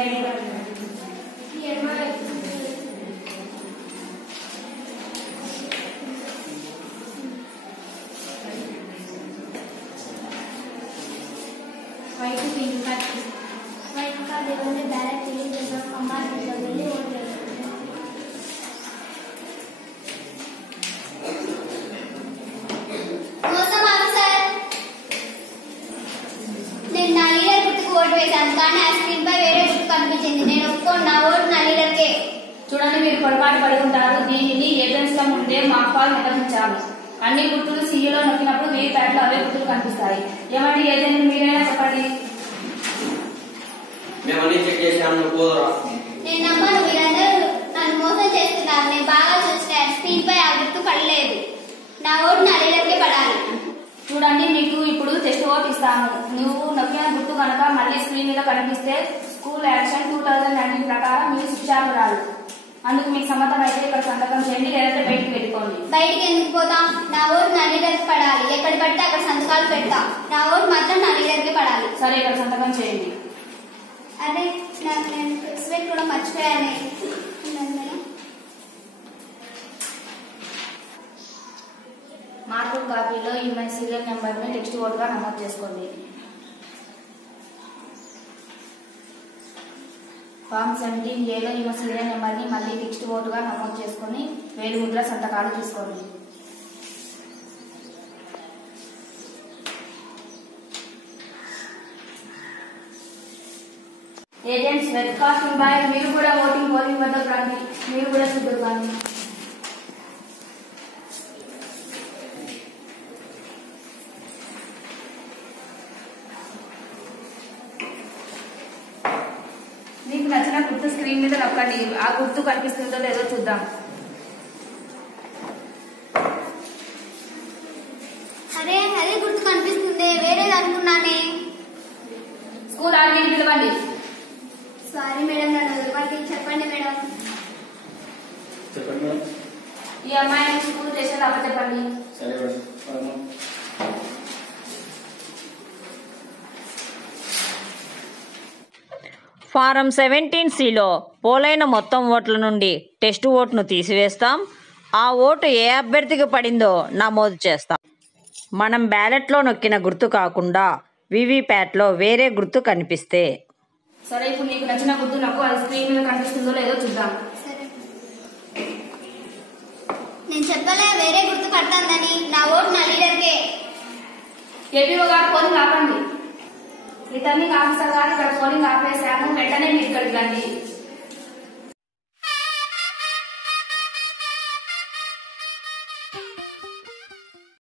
Why to be impacted? Why to have the direct relationship from our చేశాను కానీ ఆ screen పై వేరే గుర్తు కనిపించింది. నేను ఒప్పుకోను. నా ఓటు నా లీడర్కే చూడండి మీరు పొరపాటు పడి ఉంటారు. దీనిని ఏజెంట్స్లో ముందే మాక్ కాల్ నిర్వహించాము అన్ని గుర్తులు సీఈలో నొక్కినప్పుడు మీ ప్యాడ్లో అవే గుర్తులు కనిపిస్తాయి. ఏమండి ఏజెంట్ మీరైనా చెప్పండి? నేను నమ్మను. మీరందరూ నన్ను మోసం చేస్తున్నారు. నేను బాగా చూసిన స్క్రీన్ పై ఆ గుర్తు పడలేదు. నా ఓటు నా లీడర్కే పడాలి. చూడండి మీకు ఇప్పుడు టెస్ట్ ఓట్ ఇస్తాను నువ్వు నొక్కిన గుర్తు కనుక మళ్ళీ స్క్రీన్ మీద కనిపిస్తే school action two thousand nineteen ప్రకారం మీరు శిక్షార్హురాలు అందుకు మీకు సమ్మతం అయితే ఇక్కడ సంతకం చేయండి లేదంటే బయటికి వెళ్ళిపోండి. బయటికి ఎందుకు పోతాం? నా ఓటు నా లీడర్కి పడాలి. ఎక్కడ పడితే అక్కడ సంతకాలు పెడతా. నా ఓటు మాత్రం నా లీడర్కి పడాలి. సరే ఇక్కడ సంతకం చేయండి. అదే నాకు నేను కూడా మర్చిపోయాను. మార్కుల కాపీలో ఈమె సీరియల్ నెంబర్ని టెక్స్ట్ ఓట్గా నమోదు చేసుకోండి. ఫామ్ సెవెంటీన్ ఏలో ఈమె సీరియల్ నెంబర్ని మళ్ళీ టెక్స్ట్ ఓటుగా నమోదు చేసుకొని వేలు ముద్ర సంతకాలు తీసుకోండి. ఏజెంట్స్ వెబ్కాస్టింగ్ బాయ్ మీరు కూడా ఓటింగ్ పోలింగ్ వద్ద రండి. మీరు కూడా సిద్ధం నచ్చిన గుర్తు స్క్రీన్ మీద నొక్కండి. ఆ గుర్తు కనిపిస్తుందో లేదో చూద్దాం. అరే అదే గుర్తు కనిపిస్తుంది వేరేది అనుకున్నానే. స్కూల్ ఆర్మీని పిలవండి. సారీ మేడం నన్ను వదిలిపెట్టి చెప్పండి మేడం. చెప్పండి ఈ అమ్మాయిని స్కూల్ స్టేషన్ అప్పచెప్పండి సరే మేడం ఫారం సెవెంటీన్ సిలో పోలైన మొత్తం ఓట్ల నుండి టెస్ట్ ఓటును తీసివేస్తాం. ఆ ఓటు ఏ అభ్యర్థికి పడిందో నమోదు చేస్తాం. మనం బ్యాలెట్లో నొక్కిన గుర్తు కాకుండా వివిప్యాట్లో వేరే గుర్తు కనిపిస్తే. సరే ఇప్పుడు నీకు నచ్చిన గుర్తు నాకు అది స్క్రీన్ మీద కనిపిస్తుందో లేదో చూద్దాం. నేను చెప్పలే వేరే గుర్తు పడుతుందని నా ఓటు నా లీడర్కే. ఏపీఓ గారు పోలింగ్ ఆపండి రిటర్నింగ్ ఆఫీసర్ గారు ఇక్కడ పోలింగ్ ఆపేశాను వెంటనే మీరు ఇక్కడికి రండి